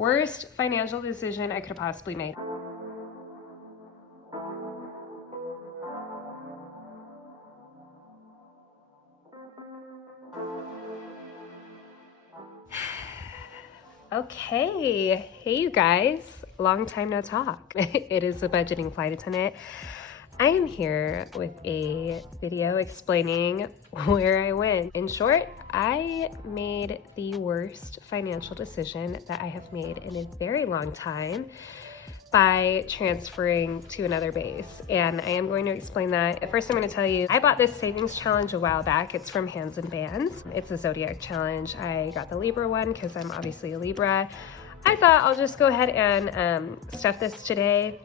Worst financial decision I could have possibly made. Okay, hey you guys, long time no talk. It is the budgeting flight attendant. I am here with a video explaining where I went. In short, I made the worst financial decision that I have made in a very long time by transferring to another base. And I am going to explain that. First, I'm going to tell you, I bought this savings challenge a while back. It's from Hands and Bands. It's a zodiac challenge. I got the Libra one because I'm obviously a Libra. I thought I'll just go ahead and stuff this today.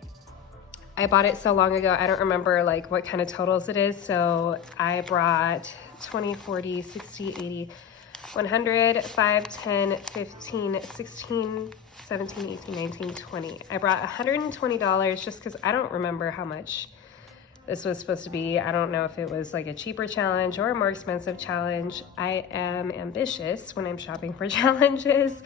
I bought it so long ago, I don't remember like what kind of totals it is. So I brought 20, 40, 60, 80, 100, 5, 10, 15, 16, 17, 18, 19, 20. I brought $120 just because I don't remember how much this was supposed to be. I don't know if it was like a cheaper challenge or a more expensive challenge. I am ambitious when I'm shopping for challenges,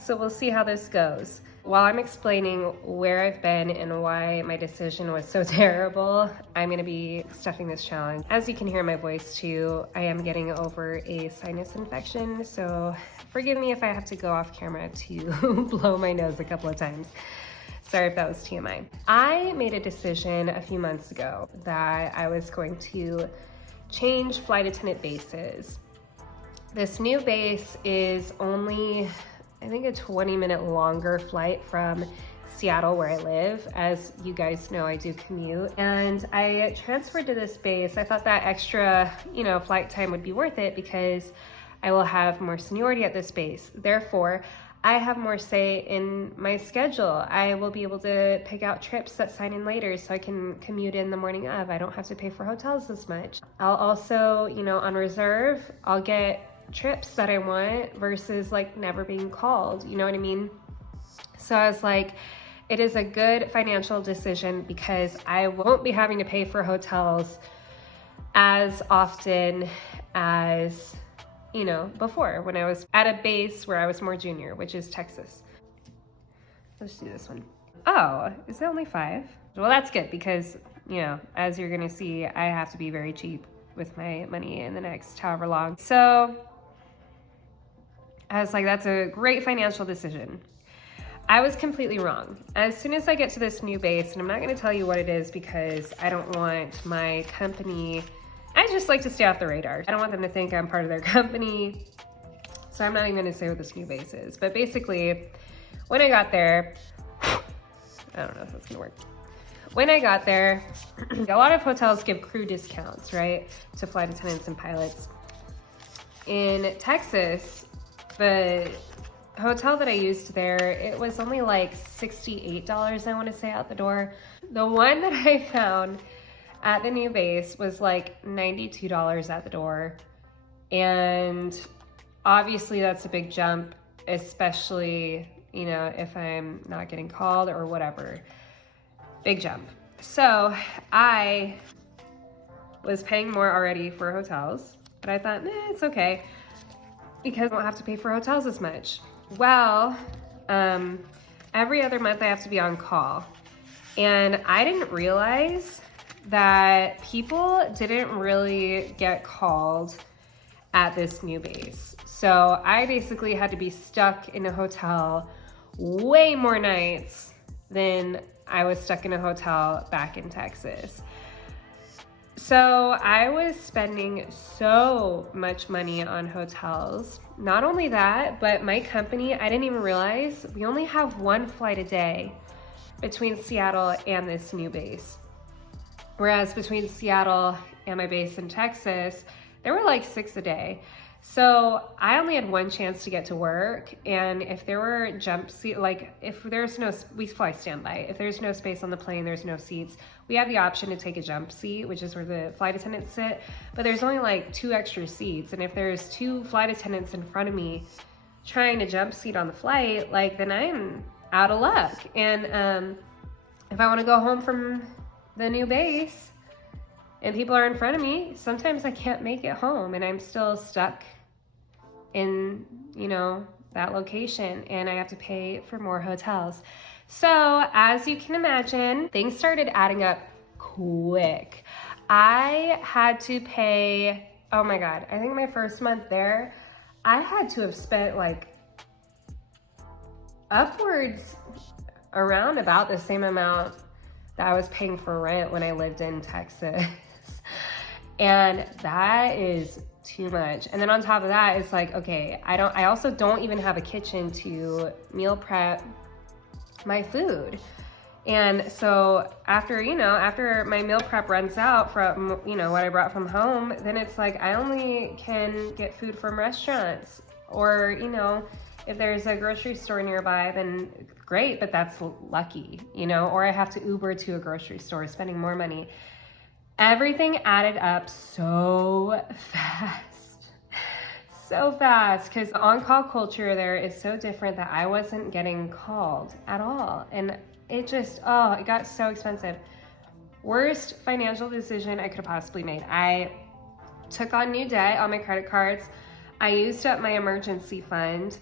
so we'll see how this goes. While I'm explaining where I've been and why my decision was so terrible, I'm gonna be stuffing this challenge. As you can hear in my voice too, I am getting over a sinus infection, so forgive me if I have to go off camera to blow my nose a couple of times. Sorry if that was TMI. I made a decision a few months ago that I was going to change flight attendant bases. This new base is only, I think, a 20-minute longer flight from Seattle where I live. As you guys know, I do commute. And I transferred to this base. I thought that extra, flight time would be worth it because I will have more seniority at this base. Therefore, I have more say in my schedule. I will be able to pick out trips that sign in later so I can commute in the morning of. I don't have to pay for hotels as much. I'll also, on reserve, I'll get trips that I want versus like never being called, you know what I mean? So I was like, it is a good financial decision because I won't be having to pay for hotels as often as, before when I was at a base where I was more junior, which is Texas. Let's do this one. Oh, is it only 5? Well, that's good because, as you're gonna see, I have to be very cheap with my money in the next however long. So I was like, that's a great financial decision. I was completely wrong. As soon as I get to this new base, and I'm not gonna tell you what it is because I don't want my company, I just like to stay off the radar. I don't want them to think I'm part of their company. So I'm not even gonna say what this new base is. But basically, when I got there, I don't know if that's gonna work. When I got there, a lot of hotels give crew discounts, right? To flight attendants and pilots. In Texas, the hotel that I used there, it was only like $68, I want to say, out the door. The one that I found at the new base was like $92 at the door. And obviously that's a big jump, especially, if I'm not getting called or whatever. Big jump. So I was paying more already for hotels, but I thought, it's okay, because I won't have to pay for hotels as much. Well, every other month I have to be on call. And I didn't realize that people didn't really get called at this new base. So I basically had to be stuck in a hotel way more nights than I was stuck in a hotel back in Texas. So I was spending so much money on hotels. Not only that, but my company, I didn't even realize we only have 1 flight a day between Seattle and this new base. Whereas between Seattle and my base in Texas, there were like 6 a day. So I only had 1 chance to get to work. And if there were jump seat, like if there's no, we fly standby. If there's no space on the plane, there's no seats, we have the option to take a jump seat, which is where the flight attendants sit. But there's only like 2 extra seats. And if there's 2 flight attendants in front of me trying to jump seat on the flight, like then I'm out of luck. And if I want to go home from the new base and people are in front of me, sometimes I can't make it home and I'm still stuck in, that location, and I have to pay for more hotels. So as you can imagine, things started adding up quick. I had to pay, oh my God, I think my first month there, I had to have spent like upwards around about the same amount that I was paying for rent when I lived in Texas. And that is too much. And then on top of that, it's like, okay, I also don't even have a kitchen to meal prep my food. And so after my meal prep runs out from, what I brought from home, then it's like I only can get food from restaurants, or, if there's a grocery store nearby, then great, but that's lucky, or I have to Uber to a grocery store, spending more money. Everything added up so fast, because the on-call culture there is so different that I wasn't getting called at all. And it just, it got so expensive. Worst financial decision I could have possibly made. I took on new debt on my credit cards. I used up my emergency fund.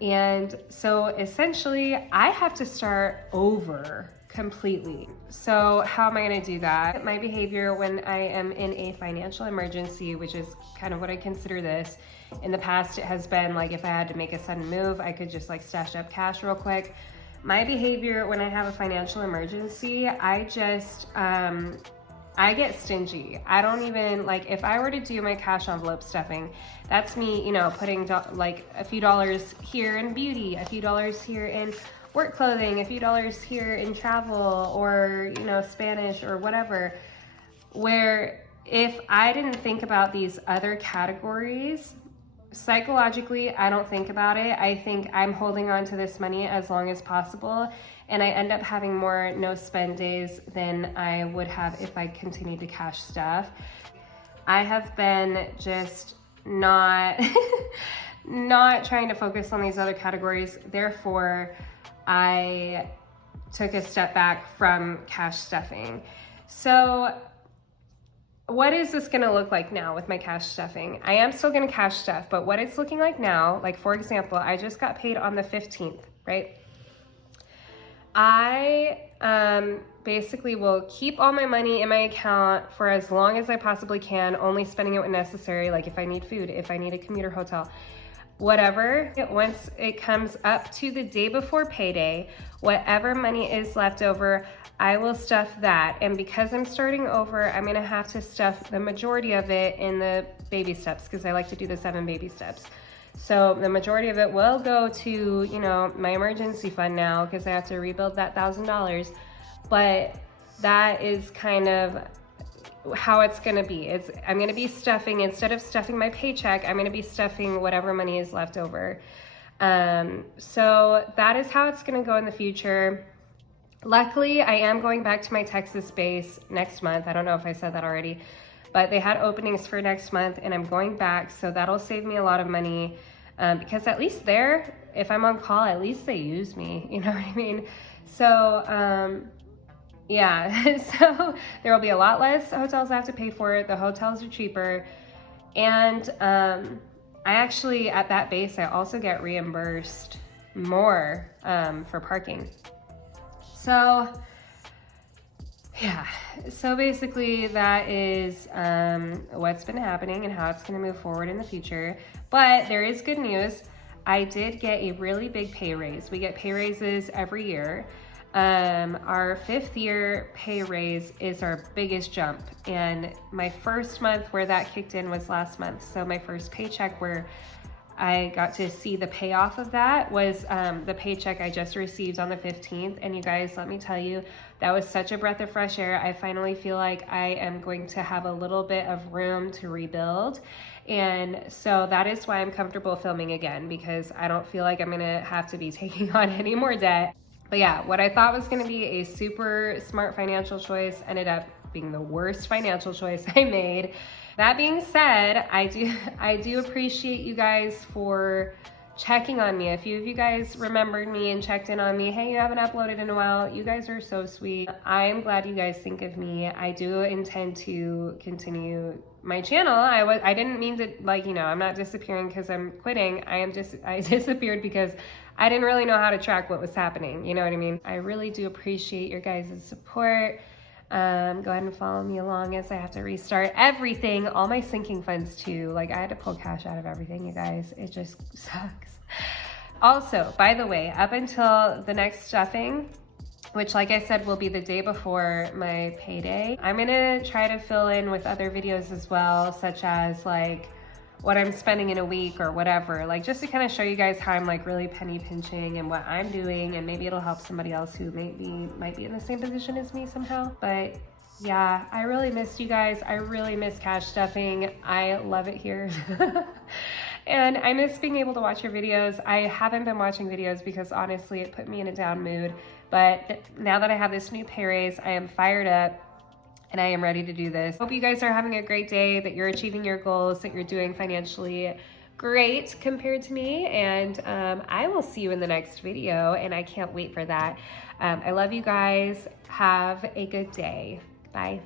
And so essentially I have to start over completely. So how am I going to do that? My behavior when I am in a financial emergency, which is kind of what I consider this. In the past, it has been like if I had to make a sudden move, I could just like stash up cash real quick. My behavior when I have a financial emergency, I just, I get stingy. I don't even, like, if I were to do my cash envelope stuffing, that's me, putting like a few dollars here in beauty, a few dollars here in work clothing, a few dollars here in travel, or, Spanish or whatever, where if I didn't think about these other categories, psychologically, I don't think about it. I think I'm holding on to this money as long as possible, and I end up having more no spend days than I would have if I continued to cash stuff. I have been just not trying to focus on these other categories. Therefore, I took a step back from cash stuffing. So what is this gonna look like now with my cash stuffing? I am still gonna cash stuff, but what it's looking like now, like for example, I just got paid on the 15th, right? I basically will keep all my money in my account for as long as I possibly can, only spending it when necessary, like if I need food, if I need a commuter hotel, whatever. Once it comes up to the day before payday, whatever money is left over, I will stuff that. And because I'm starting over, I'm gonna have to stuff the majority of it in the baby steps, because I like to do the 7 baby steps. So the majority of it will go to, my emergency fund now, because I have to rebuild that $1,000. But that is kind of how it's gonna be. I'm gonna be stuffing, instead of stuffing my paycheck, I'm gonna be stuffing whatever money is left over. So that is how it's gonna go in the future. Luckily, I am going back to my Texas base next month. I don't know if I said that already, but they had openings for next month and I'm going back, so that'll save me a lot of money, because at least there, if I'm on call, at least they use me, you know what I mean? So, yeah, so there will be a lot less hotels I have to pay for. The hotels are cheaper. And I actually, at that base, I also get reimbursed more for parking. So yeah, so basically that is what's been happening and how it's gonna move forward in the future. But there is good news. I did get a really big pay raise. We get pay raises every year. Our 5th year pay raise is our biggest jump. And my first month where that kicked in was last month. So my first paycheck where I got to see the payoff of that was the paycheck I just received on the 15th. And you guys, let me tell you, that was such a breath of fresh air. I finally feel like I am going to have a little bit of room to rebuild. And so that is why I'm comfortable filming again, because I don't feel like I'm gonna have to be taking on any more debt. But yeah, what I thought was gonna be a super smart financial choice ended up being the worst financial choice I made. That being said, I do appreciate you guys for checking on me. A few of you guys remembered me and checked in on me. Hey, you haven't uploaded in a while. You guys are so sweet. I'm glad you guys think of me. I do intend to continue my channel. I didn't mean to, like, you know, I'm not disappearing because I'm quitting. I disappeared because I didn't really know how to track what was happening. You know what I mean? I really do appreciate your guys' support. Go ahead and follow me along as I have to restart everything, all my sinking funds too. Like, I had to pull cash out of everything, you guys. It just sucks. Also, by the way, up until the next stuffing, which, like I said, will be the day before my payday, I'm gonna try to fill in with other videos as well, such as like what I'm spending in a week or whatever, like just to kind of show you guys how I'm like really penny pinching and what I'm doing, and maybe it'll help somebody else who might be in the same position as me somehow. But yeah, I really missed you guys. I really miss cash stuffing. I love it here. And I miss being able to watch your videos. I haven't been watching videos because honestly it put me in a down mood, but now that I have this new pay raise, I am fired up and I am ready to do this. Hope you guys are having a great day, that you're achieving your goals, that you're doing financially great compared to me, and I will see you in the next video, and I can't wait for that. I love you guys. Have a good day. Bye.